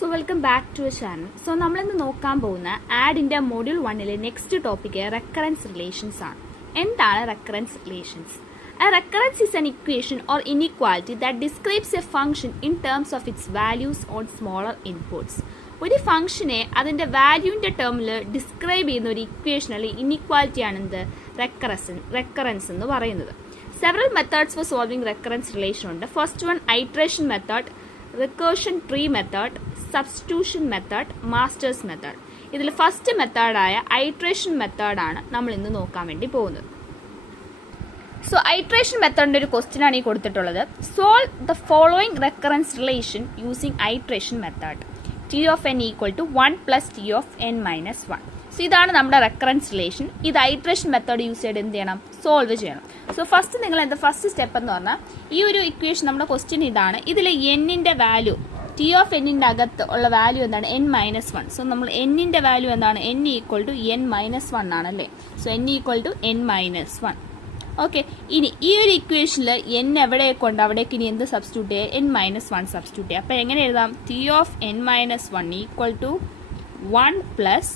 So welcome back to our channel. So നമ്മൾ ഇന്ന് നോക്കാൻ പോകുന്ന ആഡിന്റെ മൊഡ്യൂൾ 1ലെ നെക്സ്റ്റ് ടോപ്പിക് റെക്കറൻസ് റിലേഷൻസ് ആണ്. എന്താണ് recurrence relations? A recurrence is an equation or inequality that describes a function in terms of its values on smaller inputs. ഒരു ഫംഗ്ഷനെ അതിന്റെ വാല്യൂവിന്റെ ടേമിൽ ഡിസ്ക്രൈബ് ചെയ്യുന്ന ഒരു ഇക്വേഷൻ അല്ലെങ്കിൽ ഇനിക്വാലിറ്റി ആണ് എന്ത് റെക്കറൻസ് എന്ന് പറയുന്നത്. Several methods for solving recurrence relation ഉണ്ട്. First one iteration method, recursion tree method, substitution method, masters method. ഇതിൽ ഫസ്റ്റ് മെത്തേഡായ ഐട്രേഷൻ മെത്തേഡാണ് നമ്മൾ ഇന്ന് നോക്കാൻ വേണ്ടി പോകുന്നത്. സോ ഐട്രേഷൻ മെത്തേഡിന്റെ ഒരു ക്വസ്റ്റ്യൻ ആണ് ഈ കൊടുത്തിട്ടുള്ളത്. Solve the following recurrence relation using iteration method. T of N equal to 1 plus T of N minus 1. So ഇതാണ് നമ്മുടെ റെക്കറൻസ് റിലേഷൻ. ഇത് ഐട്രേഷൻ മെത്തേഡ് യൂസ് ചെയ്ത് എന്ത് ചെയ്യണം? സോൾവ് ചെയ്യണം. സോ ഫസ്റ്റ് നിങ്ങൾ എന്താ ഫസ്റ്റ് സ്റ്റെപ്പ് എന്ന് പറഞ്ഞാൽ ഈ ഒരു ഇക്വേഷൻ നമ്മുടെ ക്വസ്റ്റ്യൻ ഇതാണ്. ഇതിൽ എന്നിന്റെ വാല്യൂ ടി ഓഫ് എന്നിന്റെ അകത്ത് ഉള്ള വാല്യൂ എന്താണ്? N minus 1. സോ നമ്മൾ എന്നിന്റെ വാല്യൂ എന്താണ്? N equal to N minus 1 ആണല്ലേ. So N equal to N minus 1. Okay, ഇനി ഈ ഒരു ഇക്വേഷനിൽ എൻ എവിടെയൊക്കെ ഉണ്ട് അവിടേക്ക് ഇനി എന്ത് സബ്സ്റ്റിറ്റ്യൂട്ട് ചെയ്യുക? എൻ മൈനസ് 1 സബ്സ്റ്റിറ്റ്യൂട്ട് ചെയ്യുക. അപ്പോൾ എങ്ങനെ എഴുതാം? T of N minus 1 equal to 1 plus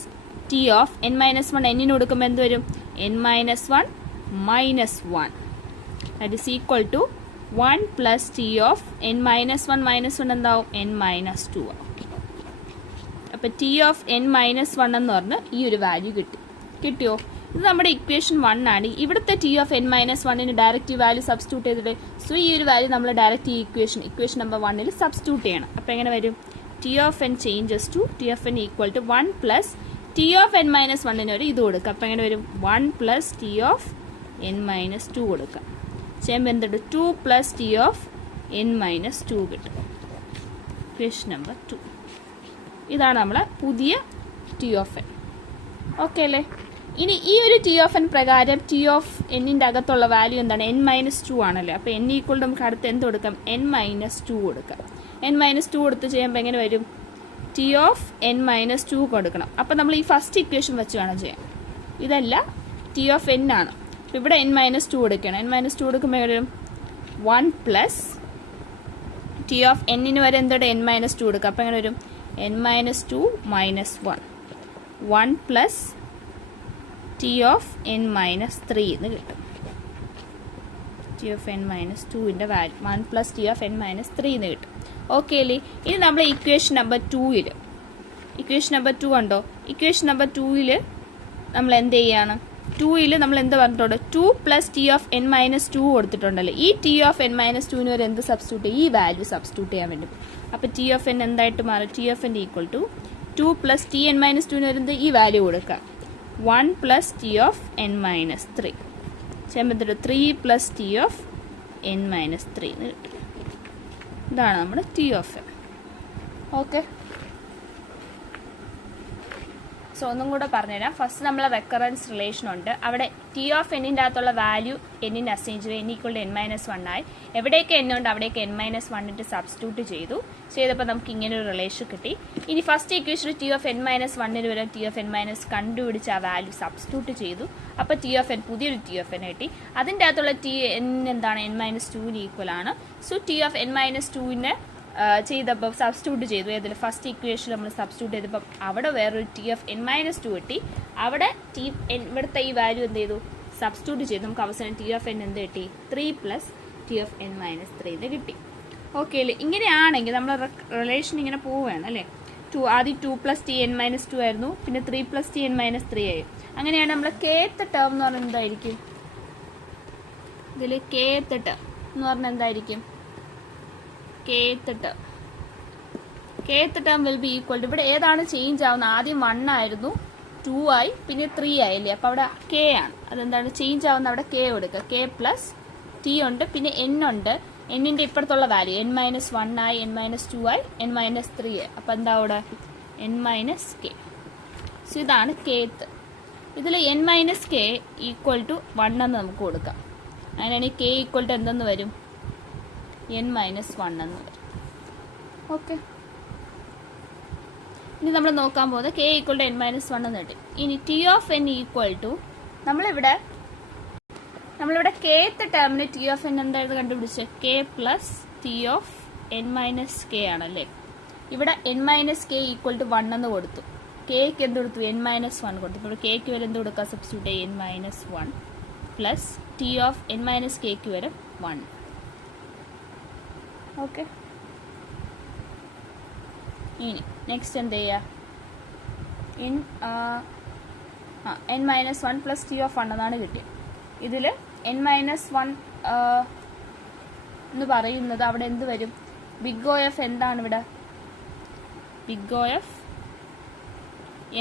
T of N minus 1 എന്നിന് കൊടുക്കുമ്പോൾ എന്ത് വരും? N minus 1 minus 1 that is equal to 1 plus T of N minus 1 എന്താവും? എൻ മൈനസ് 2 ആവും. അപ്പോൾ ടി ഓഫ് എൻ മൈനസ് 1 എന്ന് പറഞ്ഞ് ഈ ഒരു വാല്യൂ കിട്ടിയോ? ഇത് നമ്മുടെ ഇക്വേഷൻ 1 ആണ്. ഇവിടുത്തെ T of N minus 1 direct value substitute ചെയ്തിട്ട് സോ ഈ ഒരു വാല്യൂ നമ്മൾ ഡയറക്റ്റ് ഈ ഇക്വേഷൻ നമ്പർ 1 സബ്സ്റ്റിറ്റ്യൂട്ട് ചെയ്യണം. അപ്പോൾ എങ്ങനെ വരും? T of N changes to T of N equal to 1 plus T of N minus 1 ഒരു ഇത് കൊടുക്കുക. അപ്പോൾ എങ്ങനെ വരും? 1 plus T of N minus 2 കൊടുക്കുക. ചെയ്യുമ്പോൾ എന്തുണ്ട്? 2 plus T of N minus 2 കിട്ടും. Equation number 2. ഇതാണ് നമ്മളെ പുതിയ ടി ഓഫ് എൻ. ഓക്കെ അല്ലേ? ഇനി ഈ ഒരു ടി ഓഫ് എൻ പ്രകാരം ടി ഓഫ് എന്നിന്റെ അകത്തുള്ള വാല്യൂ എന്താണ്? എൻ മൈനസ് 2 ആണല്ലേ. അപ്പോൾ എൻ ഈക്വൽ നമുക്ക് അടുത്ത് എന്ത് കൊടുക്കാം? എൻ മൈനസ് 2 കൊടുക്കാം. എൻ മൈനസ് 2 കൊടുത്ത് ചെയ്യുമ്പോൾ എങ്ങനെ വരും? ടി ഓഫ് എൻ മൈനസ് 2 കൊടുക്കണം. അപ്പോൾ നമ്മൾ ഈ ഫസ്റ്റ് ഇക്വേഷൻ വെച്ച് വേണം ചെയ്യാൻ. ഇതല്ല, ടി ഓഫ് എൻ ആണ്. അപ്പോൾ ഇവിടെ എൻ മൈനസ് 2 കൊടുക്കണം. എൻ മൈനസ് 2 കൊടുക്കുമ്പോൾ എങ്ങനെ വരും? 1 പ്ലസ് ടി ഓഫ് എന്നിന് വരെ എന്തോടെ എൻ മൈനസ് 2 കൊടുക്കുക. അപ്പോൾ എങ്ങനെ വരും? N minus 2 minus 1 plus T of N minus 3 എന്ന് കിട്ടും. ടി ഓഫ് എൻ മൈനസ് 2ന്റെ value 1 plus T of N minus 3 എന്ന് കിട്ടും. ഓക്കെ അല്ലേ? ഇനി നമ്മൾ ഇക്വേഷൻ നമ്പർ 2 ഇക്വേഷൻ നമ്പർ 2 ഉണ്ടോ? ഇക്വേഷൻ നമ്പർ 2 നമ്മൾ എന്ത് ചെയ്യാണ്? 2 നമ്മൾ എന്ത് പറഞ്ഞിട്ടുണ്ട്? 2 plus T of N minus 2 കൊടുത്തിട്ടുണ്ടല്ലോ. ഈ ടി ഓഫ് എൻ മൈനസ് 2 വരെ എന്ത് സബ്സ്റ്റിറ്റ്യൂട്ട് ചെയ്യും? ഈ വാല്യൂ സബ്സ്റ്റിറ്റ്യൂട്ട് ചെയ്യാൻ വേണ്ടി. അപ്പോൾ ടി ഓഫ് എൻ എന്തായിട്ട് മാറും? T of N equal to 2 plus T N minus 2 വരുന്നത് ഈ വാല്യൂ കൊടുക്കുക. 1 plus T of N minus 3 ചെയ്യുമ്പോൾ 3 plus T of N minus 3 എന്ന് കിട്ടും. ഇതാണ് നമ്മുടെ T of N. Okay, so ഒന്നും കൂടെ പറഞ്ഞുതരാം. ഫസ്റ്റ് നമ്മൾ റെക്കറൻസ് റിലേഷൻ ഉണ്ട്. അവിടെ ടി ഓഫ് എന്നിൻ്റെ അകത്തുള്ള വാല്യൂ എന്നിൻ്റെ assigned n equal to N minus 1 ആയി. എവിടെയൊക്കെ എൻ ഉണ്ട് അവിടെയൊക്കെ എൻ മൈനസ് 1 സബ്സ്റ്റിറ്റ്യൂട്ട് ചെയ്തപ്പോൾ നമുക്ക് ഇങ്ങനെ ഒരു റിലേഷൻ കിട്ടി. ഇനി first equation T of N minus 1 വരെ ടി ഓഫ് എൻ മൈനസ് കണ്ടുപിടിച്ച് ആ വാല്യൂ സബ്സ്റ്റിറ്റ്യൂട്ട് ചെയ്തു. അപ്പോൾ ടി ഓഫ് എൻ പുതിയൊരു ടി ഓഫ് എൻ കിട്ടി. അതിൻ്റെ അകത്തുള്ള ടി എൻ എന്താണ്? എൻ മൈനസ് 2 ഈക്വൽ ആണ്. So T of N minus 2 ചെയ്തപ്പോൾ സബ്സ്റ്റിറ്റ്യൂട്ട് ചെയ്തു. ഏതിൽ? ഫസ്റ്റ് ഇക്വേഷൻ നമ്മൾ സബ്സ്റ്റിറ്റ്യൂട്ട് ചെയ്തപ്പോൾ അവിടെ വേറൊരു ടി ഓഫ് എൻ മൈനസ് 2 കിട്ടി. അവിടെ ഇവിടുത്തെ ഈ വാല്യൂ എന്ത് ചെയ്തു? സബ്സ്റ്റിറ്റ്യൂട്ട് ചെയ്തു. നമുക്ക് അവസാനം ടി ഓഫ് എൻ എന്ത് കിട്ടി? 3 plus T of N minus 3 എന്ന് കിട്ടി. ഓക്കെ അല്ലേ? ഇങ്ങനെയാണെങ്കിൽ നമ്മൾ റിലേഷൻ ഇങ്ങനെ പോവുകയാണ് അല്ലേ. ആദ്യം 2 പ്ലസ് ടി എൻ മൈനസ് 2 ആയിരുന്നു, പിന്നെ 3 പ്ലസ് ടി എൻ മൈനസ് 3 ആയി. അങ്ങനെയാണ് നമ്മൾ കേത്ത് ടേം എന്ന് പറഞ്ഞാൽ എന്തായിരിക്കും? ഇതിൽ കേത്ത് ടേം എന്ന് പറഞ്ഞാൽ എന്തായിരിക്കും? Kth term will be equal to, ഇവിടെ ഏതാണ് ചേഞ്ച് ആവുന്നത്? ആദ്യം 1 ആയിരുന്നു, 2 ആയി, പിന്നെ 3 ആയില്ലേ. അപ്പോൾ അവിടെ കെ ആണ്. അതെന്താണ് ചേഞ്ച് ആവുന്നത്? അവിടെ കെ കൊടുക്കുക. കെ പ്ലസ് ടി ഉണ്ട്, പിന്നെ എൻ ഉണ്ട്. എന്നിൻ്റെ ഇപ്പുറത്തുള്ള വാല്യൂ എൻ മൈനസ് 1 ആയി, എൻ മൈനസ് 2 ആയി, എൻ മൈനസ് 3 ആയി. അപ്പോൾ എന്താ അവിടെ? N minus K. സോ ഇതാണ് കേത്ത്. ഇതിൽ N minus K equal to 1 എന്ന് നമുക്ക് കൊടുക്കാം. അങ്ങനെയാണെങ്കിൽ കെ ഈക്വൽ ടു എന്തെന്ന് വരും? എൻ മൈനസ് 1 എന്ന് വരും. ഓക്കെ, ഇനി നമ്മൾ നോക്കാൻ പോകുന്നത് K equal to N minus 1 എന്ന് കിട്ടും. ഇനി T of N equal to നമ്മളിവിടെ കേത്ത് ടേമിന് ടി ഓഫ് എൻ എന്തായിരുന്നു കണ്ടുപിടിച്ചത്? K plus T of N minus K ആണല്ലേ. ഇവിടെ n minus K equal to 1 എന്ന് കൊടുത്തു. കെക്ക് എന്ത് കൊടുത്തു? n മൈനസ് 1 കൊടുത്തു. ഇപ്പോൾ കെക്ക് വരെ എന്ത് കൊടുക്കുക? സബ്സ്റ്റിറ്റ്യൂട്ട് ചെയ്യുക. n minus 1 plus T of n minus കെക്ക് വരെ 1. ഓക്കെ. ഇനി നെക്സ്റ്റ് എന്ത് ചെയ്യുക? n minus 1 plus T of 1 എന്നാണ് കിട്ടിയത്. ഇതിൽ n മൈനസ് 1 എന്ന് പറയുന്നത് അവിടെ എന്ത് വരും? ബിഗ് ഒ എഫ് എന്താണ് ഇവിടെ? ബിഗ് ഒ എഫ്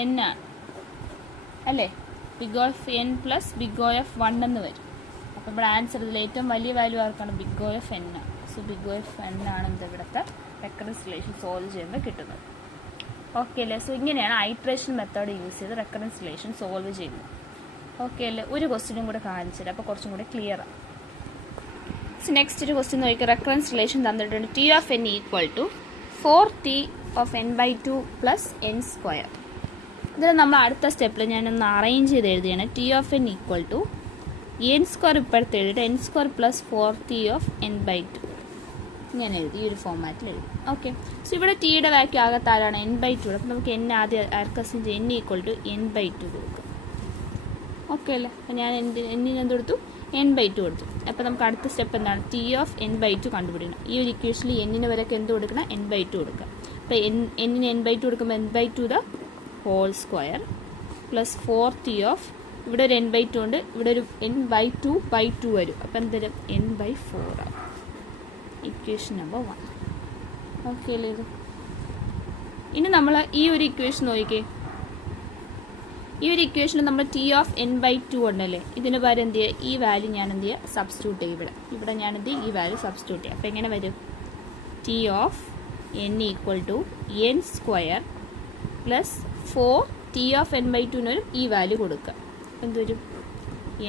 n ആണ് അല്ലേ? Big O F n plus big O F 1 എന്ന് വരും. അപ്പോൾ ഇവിടെ ആൻസർ ഇതിൽ ഏറ്റവും വലിയ വാല്യൂ ആർക്കാണ്? ബിഗ് ഒ എഫ് n ആണ്. So big O F n ആണ് എന്ത് ഇവിടുത്തെ റെക്കറൻസ് റിലേഷൻ സോൾവ് ചെയ്യുമ്പോൾ കിട്ടുന്നത്. ഓക്കെ അല്ലേ? സോ ഇങ്ങനെയാണ് ഐട്രേഷൻ മെത്തേഡ് യൂസ് ചെയ്ത് റെക്കറൻസ് റിലേഷൻ സോൾവ് ചെയ്യുന്നത്. ഓക്കെ അല്ലേ? ഒരു ക്വസ്റ്റ്യനും കൂടെ കാണിച്ചിട്ട് അപ്പോൾ കുറച്ചും കൂടെ ക്ലിയർ ആണ്. സോ നെക്സ്റ്റ് ഒരു ക്വസ്റ്റ്യൻ നോക്കിയാൽ റെക്കറൻസ് റിലേഷൻ തന്നിട്ടുണ്ട്. T of n equal to 4t of n/2 plus n square. ഇതിൽ നമ്മൾ അടുത്ത സ്റ്റെപ്പിൽ ഞാനൊന്ന് അറേഞ്ച് ചെയ്ത് എഴുതിയാണ്. T of n equal to n square ഇപ്പോഴത്തെ എഴുതിയിട്ട് n square plus 4t of n/2 ഇങ്ങനെ എഴുതി. ഈ ഒരു ഫോമാറ്റിൽ എഴുതി. ഓക്കെ. സോ ഇവിടെ ടിയുടെ വാല്യൂ ആകത്ത് ആരാണ്? n/2. അപ്പോൾ നമുക്ക് n ആദ്യം ആർക്കസിൻ n ഈക്വൽ ടു n/2 കൊടുക്കും. ഓക്കെ അല്ലേ? അപ്പോൾ ഞാൻ എന്നിന് എന്ത് കൊടുത്തു? n/2 കൊടുത്തു. അപ്പോൾ നമുക്ക് അടുത്ത സ്റ്റെപ്പ് എന്താണ്? ടി ഓഫ് n/2 കണ്ടുപിടിക്കണം. ഈ ഒരു ഇക്വേഷനിൽ എന്നിന് വരെയൊക്കെ എന്ത് കൊടുക്കണം? n/2 കൊടുക്കുക. അപ്പോൾ എന്നിന് n/2 കൊടുക്കുമ്പോൾ n/2 the whole square plus 4t of ഇവിടെ ഒരു n/2 ഉണ്ട്, ഇവിടെ ഒരു n/2/2 വരും. അപ്പോൾ എന്തുവരും? n/4 ആവും. Equation number 1. ഓക്കെ അല്ലേ? ഇത് ഇനി നമ്മൾ ഈ ഒരു ഇക്വേഷൻ നോക്കിക്കേ. ഈ ഒരു ഇക്വേഷനിൽ നമ്മൾ ടി ഓഫ് n/2 ഉണ്ടല്ലേ, ഇതിന് പകരം എന്ത് ചെയ്യുക? ഈ വാല്യൂ ഞാൻ എന്ത് ചെയ്യുക? സബ്സ്റ്റിറ്റ്യൂട്ട് ചെയ്യും. ഇവിടെ ഞാൻ എന്ത് ചെയ്യും? ഈ വാല്യൂ സബ്സ്റ്റിറ്റ്യൂട്ട് ചെയ്യുക. അപ്പോൾ എങ്ങനെ വരും? T of n equal to n square plus 4t of n/2 വരും. ഈ വാല്യൂ കൊടുക്കുക. എന്ത് വരും?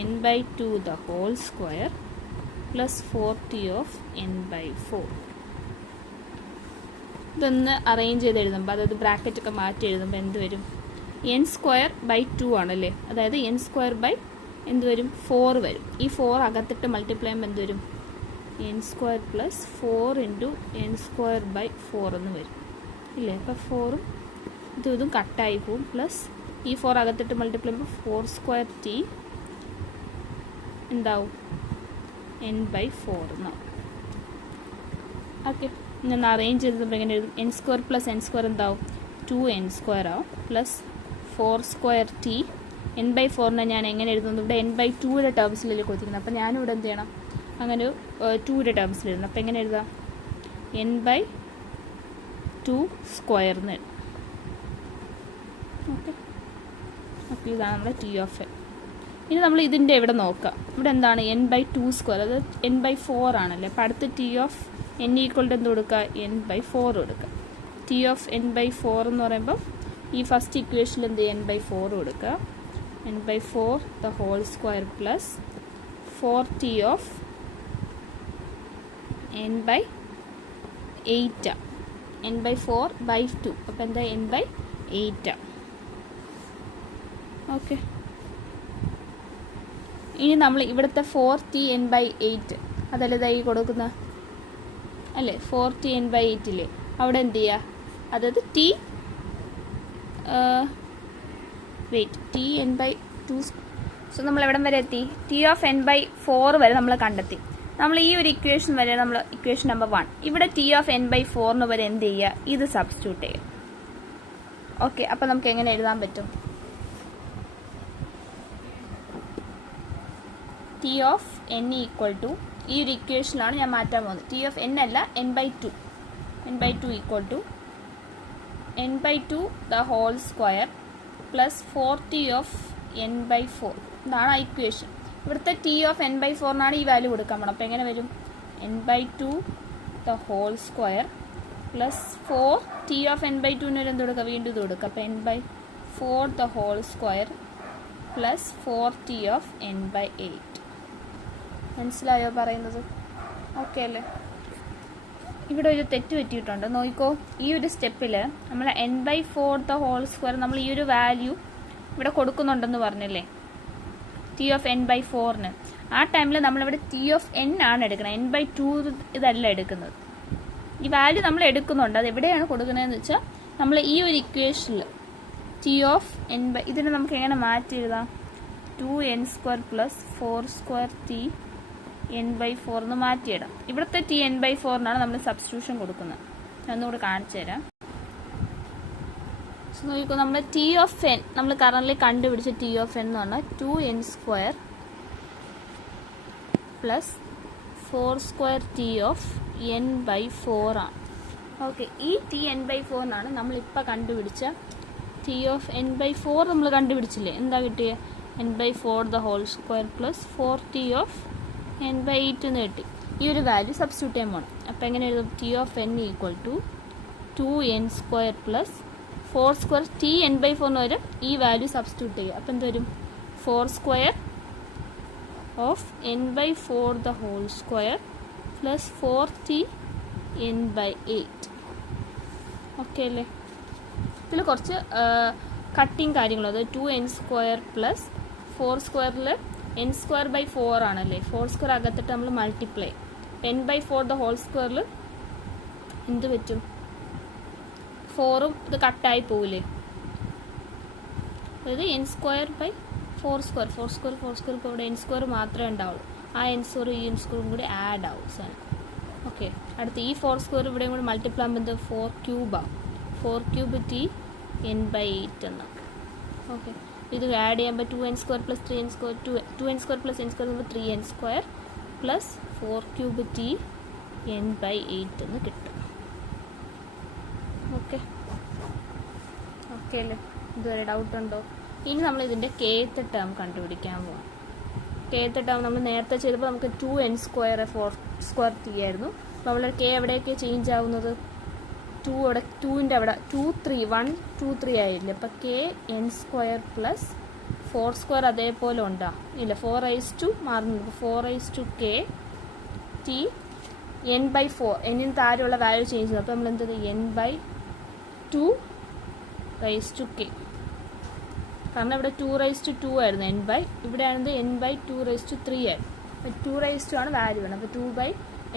n/2 the whole square plus 4t of n/4. ഇതൊന്ന് അറേഞ്ച് ചെയ്ത് എഴുതുമ്പോൾ, അതായത് ബ്രാക്കറ്റൊക്കെ മാറ്റി എഴുതുമ്പോൾ എന്ത് വരും? n²/2 ആണല്ലേ, അതായത് n² എന്ത് വരും? 4 വരും. ഈ 4 അകത്തിട്ട് മൾട്ടിപ്ലൈ ചെയ്യുമ്പോൾ എന്ത് വരും? n² പ്ലസ് 4 ഇൻറ്റു n²/4 എന്ന് വരും ഇല്ലേ? അപ്പോൾ 4ഉം ഇതും കട്ടായി പോവും. പ്ലസ് ഈ 4 അകത്തിട്ട് മൾട്ടിപ്ലൈ ചെയ്യുമ്പോൾ 4² എന്താവും? n/4 എന്നാവും. ഓക്കെ. ഞാൻ അറേഞ്ച് ചെയ്തപ്പോൾ എങ്ങനെ എഴുതും? n² പ്ലസ് n² എന്താവും? 2n² ആവും. പ്ലസ് 4² n/4നെ ഞാൻ എങ്ങനെ എഴുതുന്നു? ഇവിടെ n/2യുടെ ടേംസിലല്ലേ കൊടുത്തിരിക്കുന്നത്. അപ്പോൾ ഞാനിവിടെ എന്ത് ചെയ്യണം? അങ്ങനെ 2യുടെ ടേംസിൽ എഴുതണം. അപ്പോൾ എങ്ങനെ എഴുതാം? n/2² എന്ന് എഴുതാം. ഓക്കെ. അപ്പോൾ ഇതാണ് നമ്മുടെ ടി ഓഫ് n. ഇനി നമ്മൾ ഇതിൻ്റെ ഇവിടെ നോക്കാം. ഇവിടെ എന്താണ്? n/2², അത് n/4 ആണല്ലേ. അപ്പോൾ അടുത്ത് T of n equal to എന്ത് കൊടുക്കുക? n/4 കൊടുക്കുക. ടി ഓഫ് n/4 എന്ന് പറയുമ്പോൾ ഈ ഫസ്റ്റ് ഇക്വേഷനിൽ എന്ത് ചെയ്യുക? n/4 കൊടുക്കുക. n/4 the whole square plus 4t of n/8 n/4/2. അപ്പോൾ എന്താ? n/8. ഓക്കെ. ഇനി നമ്മൾ ഇവിടുത്തെ 4t n/8 അതല്ലേ ഇതായി കൊടുക്കുന്ന അല്ലേ? 4t n/8 ഇല്ലേ? അവിടെ എന്ത് ചെയ്യുക? അതായത് ടി n/2. സോ നമ്മൾ എവിടം വരെ എത്തി? ടി ഓഫ് n/4 വരെ നമ്മൾ കണ്ടെത്തി. നമ്മൾ ഈ ഒരു ഇക്വേഷൻ വരെ നമ്മൾ ഇക്വേഷൻ നമ്പർ 1. ഇവിടെ ടി ഓഫ് n/4 വരെ എന്ത് ചെയ്യുക? ഇത് സബ്സ്റ്റിറ്റ്യൂട്ട് ചെയ്യുക. ഓക്കെ. അപ്പോൾ നമുക്ക് എങ്ങനെ എഴുതാൻ പറ്റും? T of n equal to ഈ ഒരു ഇക്വേഷനിലാണ് ഞാൻ മാറ്റാൻ പോകുന്നത്. ടി ഓഫ് n അല്ല, n/2 equal to n/2 the whole square plus 4t of n/4. ഇതാണ് ആ ഇക്വേഷൻ. ഇവിടുത്തെ ടി ഓഫ് n/4 ഈ വാല്യൂ കൊടുക്കാൻ പോകണം. അപ്പോൾ എങ്ങനെ വരും? n/2 the whole square plus 4t of n/2 എന്ത് കൊടുക്കുക? വീണ്ടും ഇത് കൊടുക്കുക. അപ്പോൾ n/4 the whole square plus 4t of n/8. മനസ്സിലായോ പറയുന്നത്? ഓക്കെ അല്ലേ? ഇവിടെ ഒരു തെറ്റ് പറ്റിയിട്ടുണ്ട്. നോക്കിക്കോ. ഈ ഒരു സ്റ്റെപ്പിൽ നമ്മൾ n/4 ദ ഹോൾ സ്ക്വയർ നമ്മൾ ഈ ഒരു വാല്യൂ ഇവിടെ കൊടുക്കുന്നുണ്ടെന്ന് പറഞ്ഞില്ലേ? T of n/4. ആ ടൈമിൽ നമ്മളിവിടെ ടി ഓഫ് n ആണ് എടുക്കുന്നത്. n/2 ഇതല്ല എടുക്കുന്നത്. ഈ വാല്യൂ നമ്മൾ എടുക്കുന്നുണ്ട്. അത് എവിടെയാണ് കൊടുക്കുന്നതെന്ന് വെച്ചാൽ നമ്മൾ ഈ ഒരു ഇക്വേഷനിൽ ടി ഓഫ് എൻ ബൈ ഇതിനെ നമുക്ക് എങ്ങനെ മാറ്റി എഴുതാം? 2n² plus 4² T n by 4 എന്ന് മാറ്റിയിടാം. ഇവിടുത്തെ ടി n ബൈ 4 നമ്മൾ സബ്സ്റ്റിറ്റ്യൂഷൻ കൊടുക്കുന്നത്. ഒന്നുകൂടെ കാണിച്ചു തരാം. നോക്കിക്കോ, നമ്മൾ ടി ഓഫ് എൻ നമ്മൾ കറന്റ് കണ്ടുപിടിച്ച ടി ഓഫ് എൻ എന്ന് പറഞ്ഞാൽ 2n² plus 4² T of n by 4 ആണ്. ഓക്കെ, ഈ ടി n ബൈ 4 നമ്മളിപ്പോൾ കണ്ടുപിടിച്ച ടി ഓഫ് n ബൈ 4 നമ്മൾ കണ്ടുപിടിച്ചില്ലേ? എന്താ കിട്ടിയത്? n by 4 the whole square plus 4 T of n by 8 എന്ന് കിട്ടി. ഈ ഒരു വാല്യൂ സബ്സ്റ്റിറ്റ്യൂട്ട് ചെയ്യാൻ പോകണം. അപ്പോൾ എങ്ങനെ എഴുതും? T of n equal to 2n² plus 4² T n by 4 വരും. ഈ വാല്യൂ സബ്സ്റ്റിറ്റ്യൂട്ട് ചെയ്യുക. അപ്പോൾ എന്ത് വരും? 4² of n by 4 the whole square plus 4 T n by 8. Okay അല്ലേ? ഇതിൽ കുറച്ച് കട്ടിങ് കാര്യങ്ങളും, അത് 2n² പ്ലസ് 4² n² ബൈ 4 ആണല്ലേ. 4² അകത്തിട്ട് നമ്മൾ multiply. n by 4 the whole സ്ക്വയറിൽ എന്ത് പറ്റും? 4ഉം ഇത് കട്ടായി പോവില്ലേ? അതായത് n² ബൈ 4² 4² ഇപ്പോൾ ഇവിടെ n² മാത്രമേ ഉണ്ടാവുള്ളൂ. ആ n² ഈ n² കൂടി ആഡ് ആവും സാധനം. ഓക്കെ, അടുത്ത് ഈ 4² ഇവിടെയും കൂടി മൾട്ടിപ്ലൈ ആകുമ്പോൾ എന്ത്? 4³ ആവും. 4³ ടി n ബൈ 8 എന്ന്. ഓക്കെ, ഇത് ആഡ് ചെയ്യുമ്പോൾ 2n² plus 3n² 2n² plus n² 3n² plus 4³ T n by 8 എന്ന് കിട്ടും. ഓക്കെ ഓക്കെ അല്ലേ? ഇതുവരെ ഡൗട്ട് ഉണ്ടോ? ഇനി നമ്മൾ ഇതിൻ്റെ kth ടേം കണ്ടുപിടിക്കാൻ പോകാം. kth ടേം നമ്മൾ നേരത്തെ ചെയ്തപ്പോൾ നമുക്ക് 2n² 4² ടി ആയിരുന്നു. അപ്പോൾ നമ്മൾ k എവിടെയൊക്കെ ചേഞ്ച് ആവുന്നത്? 2ൻ്റെ അവിടെ 2 3 1 2 3 ആയില്ലേ? അപ്പോൾ kn² പ്ലസ് 4² അതേപോലെ ഉണ്ടാ ഇല്ല? 4 മാറുന്നത് 4k ടി n ബൈ 4 എന്നിന് താഴെയുള്ള വാല്യൂ ചേഞ്ച് ചെയ്തു. അപ്പോൾ നമ്മൾ എന്ത് ചെയ്തു? n by 2k. കാരണം ഇവിടെ 2 ആയിരുന്നു n ബൈ, ഇവിടെയാണെന്ന് n ബൈ 2 ആയിരുന്നു. അപ്പോൾ 2 ആണ് വാല്യൂ വേണം. അപ്പോൾ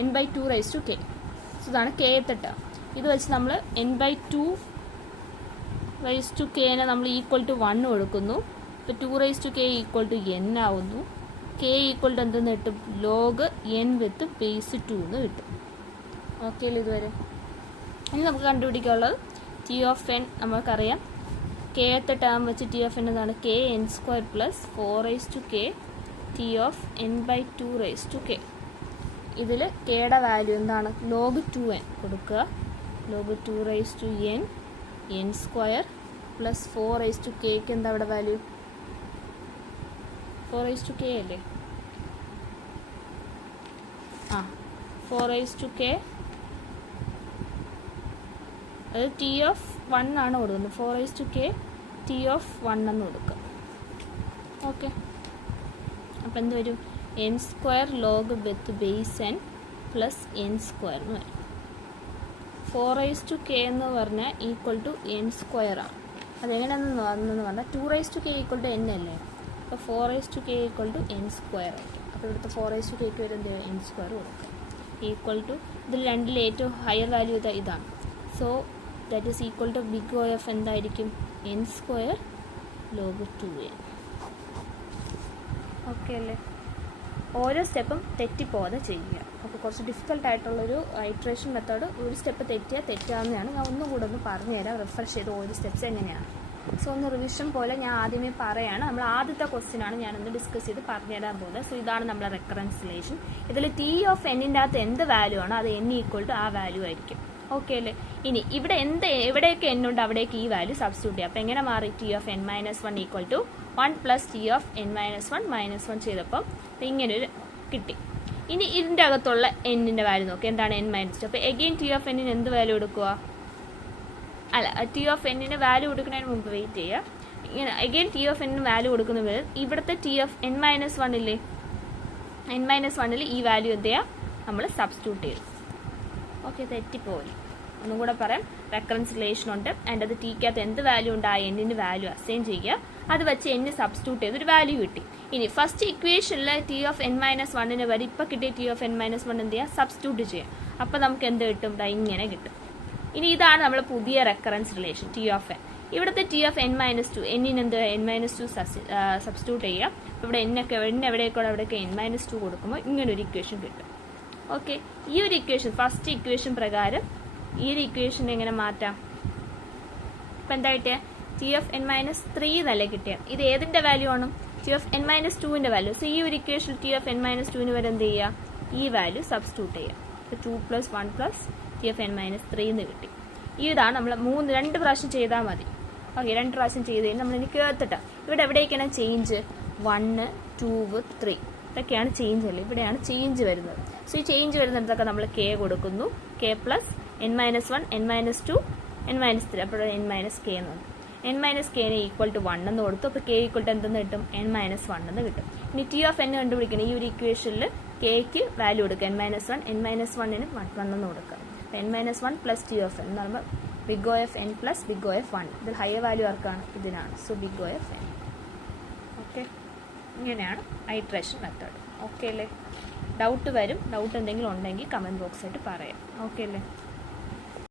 n ബൈ 2k. സോ ഇതാണ് kth ടേം. ഇത് വെച്ച് നമ്മൾ n ബൈ 2k നമ്മൾ ഈക്വൽ ടു 1 കൊടുക്കുന്നു. ഇപ്പോൾ 2k ഈക്വൽ ടു n ആവുന്നു. k ഈക്വൽ ടു എന്തെന്ന് കിട്ടും? ലോഗ് n വിത്ത് ബേസ് 2 എന്ന് കിട്ടും. ഓക്കെ അല്ലേ ഇതുവരെ? ഇനി നമുക്ക് കണ്ടുപിടിക്കാനുള്ളത് ടി ഓഫ് n. നമുക്കറിയാം kth ടേം വെച്ച് ടി ഓഫ് n എന്നാണ് kn² plus 4k T of n by 2k. ഇതിൽ kയുടെ വാല്യൂ എന്താണ്? ലോഗ് 2n കൊടുക്കുക. Log 2n n² plus 4k എന്താ അവിടെ വാല്യൂ? 4k അല്ലേ? 4k അത് ടി ഓഫ് 1 ആണ് കൊടുക്കുന്നത്. 4k ടി ഓഫ് 1 എന്ന് കൊടുക്കുക. ഓക്കെ, അപ്പം എന്ത് വരും? n² ലോഗ് വിത്ത് ബേസ് n പ്ലസ് n² എന്ന് വരും. 4k എന്ന് പറഞ്ഞാൽ ഈക്വൽ ടു n² ആണ്. അതെങ്ങനെയാണെന്ന് പറഞ്ഞാൽ 2k ഈക്വൽ ടു n അല്ലേ? അപ്പോൾ 4k ഈക്വൽ ടു n² ആയിരിക്കും. അപ്പോൾ ഇവിടുത്തെ 4k വരുന്നത് n² കൊടുക്കുക. ഈക്വൽ ടു ഇതിൽ രണ്ടിൽ ഏറ്റവും ഹയർ വാല്യൂ ഇതാണ്. So that is equal to big O of എന്തായിരിക്കും? n² log 2n. ഓക്കെ അല്ലേ? ഓരോ സ്റ്റെപ്പും തെറ്റിപ്പോകാതെ ചെയ്യുക. അപ്പോൾ കുറച്ച് ഡിഫിക്കൽട്ടായിട്ടുള്ളൊരു ഇറ്ററേഷൻ മെത്തേഡ്. ഒരു സ്റ്റെപ്പ് തെറ്റാവുന്നതാണ്. ഞാൻ ഒന്നും കൂടെ ഒന്ന് പറഞ്ഞുതരാം, റിഫ്രഷ് ചെയ്ത് ഓരോ സ്റ്റെപ്സ് എങ്ങനെയാണ്. സോ ഒന്ന് റിവിഷൻ പോലെ ഞാൻ ആദ്യമേ പറയുകയാണ്. നമ്മൾ ആദ്യത്തെ ക്വസ്റ്റ്യനാണ് ഞാനൊന്ന് ഡിസ്കസ് ചെയ്ത് പറഞ്ഞുതരാൻ പോകുന്നത്. സോ ഇതാണ് നമ്മളെ റെക്കറൻസ് റിലേഷൻ. ഇതിൽ ടി ഓഫ് എന്നിൻ്റെ അകത്ത് എന്ത് വാല്യൂ ആണോ അത് n ഈക്വൽ ടു ആ വാല്യൂ ആയിരിക്കും. ഓക്കെ അല്ലേ? ഇനി ഇവിടെ എവിടെയൊക്കെ n ഉണ്ട് അവിടേക്ക് ഈ വാല്യൂ സബ്സ്റ്റിറ്റ്യൂട്ട് ചെയ്യുക. അപ്പോൾ എങ്ങനെ മാറി? T of n minus 1 equal to 1 plus T of n minus 1 ചെയ്തപ്പം ഇങ്ങനൊരു കിട്ടി. ഇനി ഇതിൻ്റെ അകത്തുള്ള എന്നിൻ്റെ വാല്യൂ നോക്കുക. എന്താണ് n മൈനസ് 2? അപ്പോൾ എഗെയിൻ ടി ഓഫ് എന്നിന് എന്ത് വാല്യൂ കൊടുക്കുക? അല്ല, ടി ഓഫ് എന്നിന് വാല്യൂ കൊടുക്കുന്നതിന് മുമ്പ് വെയിറ്റ് ചെയ്യുക. ഇങ്ങനെ എഗെയിൻ ടി ഓഫ് എന്നിന് വാല്യൂ കൊടുക്കുന്നത് ഇവിടുത്തെ ടി ഓഫ് n മൈനസ് 1 ഇല്ലേ? n മൈനസ് 1 ഈ വാല്യൂ എന്ത് ചെയ്യുക? നമ്മൾ സബ്സ്റ്റിറ്റ്യൂട്ട് ചെയ്യും. ഓക്കെ, തെറ്റിപ്പോയി. ഒന്നും കൂടെ പറയാം. റെക്കറൻസ് റിലേഷൻ ഉണ്ട്. അതിൻ്റെ അത് ടിക്കകത്ത് എന്ത് വാല്യൂ ഉണ്ട് ആ എന്നിന് വാല്യൂ അസൈൻ ചെയ്യുക. അത് വെച്ച് n സബ്സ്റ്റിറ്റ്യൂട്ട് ചെയ്ത് ഒരു വാല്യൂ കിട്ടി. ഇനി ഫസ്റ്റ് ഇക്വേഷനിൽ ടി ഓഫ് n മൈനസ് 1 വരെ ഇപ്പോൾ കിട്ടിയ ടി ഓഫ് n മൈനസ് 1 എന്ത് ചെയ്യുക? സബ്സ്റ്റിറ്റ്യൂട്ട് ചെയ്യുക. അപ്പോൾ നമുക്ക് എന്ത് കിട്ടും? ഇങ്ങനെ കിട്ടും. ഇനി ഇതാണ് നമ്മൾ പുതിയ recurrence relation T of n. ഇവിടുത്തെ T of n minus two, എന്നിന് എന്ത് n-2 സബ്സ്റ്റിറ്റ്യൂട്ട് ചെയ്യാം. ഇവിടെ എവിടെയൊക്കെ n-2 കൊടുക്കുമ്പോൾ ഇങ്ങനെ ഒരു ഇക്വേഷൻ കിട്ടും. ഓക്കെ, ഈ ഒരു ഇക്വേഷൻ ഫസ്റ്റ് ഇക്വേഷൻ പ്രകാരം ഈ ഒരു ഇക്വേഷൻ എങ്ങനെ മാറ്റാം? ഇപ്പം എന്തായിട്ട് ടി ഓഫ് n-3 എന്നല്ലേ കിട്ടിയ, ഇത് ഏതിന്റെ വാല്യൂ ആണ്? ടി ഓഫ് n-2ന്റെ വാല്യൂ. സോ ഈ ഒരു ഇക്വേഷൻ ടി ഓഫ് n-2 വരെ എന്ത് ചെയ്യുക? ഈ വാല്യൂ സബ്സ്റ്റിറ്റ്യൂട്ട് ചെയ്യാം. 2 + 1 + ടി ഓഫ് n-3 എന്ന് കിട്ടി. ഇതാണ് നമ്മൾ 2 പ്രാവശ്യം ചെയ്താൽ മതി. ഓക്കെ, 2 പ്രാവശ്യം ചെയ്ത് കഴിഞ്ഞാൽ നമ്മളിനി കേർത്തിട്ടാം. ഇവിടെ എവിടേക്കാണ് ചേഞ്ച്? 1, 2, 3 ഇതൊക്കെയാണ് ചേഞ്ച് അല്ലേ, ഇവിടെയാണ് ചേഞ്ച് വരുന്നത്. സോ ഈ ചേഞ്ച് വരുന്നിടത്തൊക്കെ നമ്മൾ k കൊടുക്കുന്നു. k plus n-1, n-2, n-3, അപ്പോൾ n-k എന്ന് വന്നു. n-k ഈക്വൽ ടു 1 എന്ന് കൊടുത്തു. അപ്പോൾ k ഈക്വൽ ടു എന്തെന്ന് കിട്ടും? n-1 എന്ന് കിട്ടും. ഇനി ടി ഓഫ് n കണ്ടുപിടിക്കണം. ഈ ഒരു ഇക്വേഷനിൽ kക്ക് വാല്യൂ കൊടുക്കുക. n-1, n-1ന് 1 എന്ന് കൊടുക്കുക. n-1 plus T of n എന്ന് പറയുമ്പോൾ big O of n plus big O of 1. ഇതിൽ ഹയർ വാല്യൂ ആർക്കാണ്? ഇതിനാണ്. So big O of n. Okay, ഇങ്ങനെയാണ് ഐട്രേഷൻ മെത്തേഡ്. ഓക്കെ അല്ലേ? ഡൗട്ട് വരും. ഡൗട്ട് എന്തെങ്കിലും ഉണ്ടെങ്കിൽ കമൻറ്റ് ബോക്സായിട്ട് പറയാം. ഓക്കെ അല്ലേ?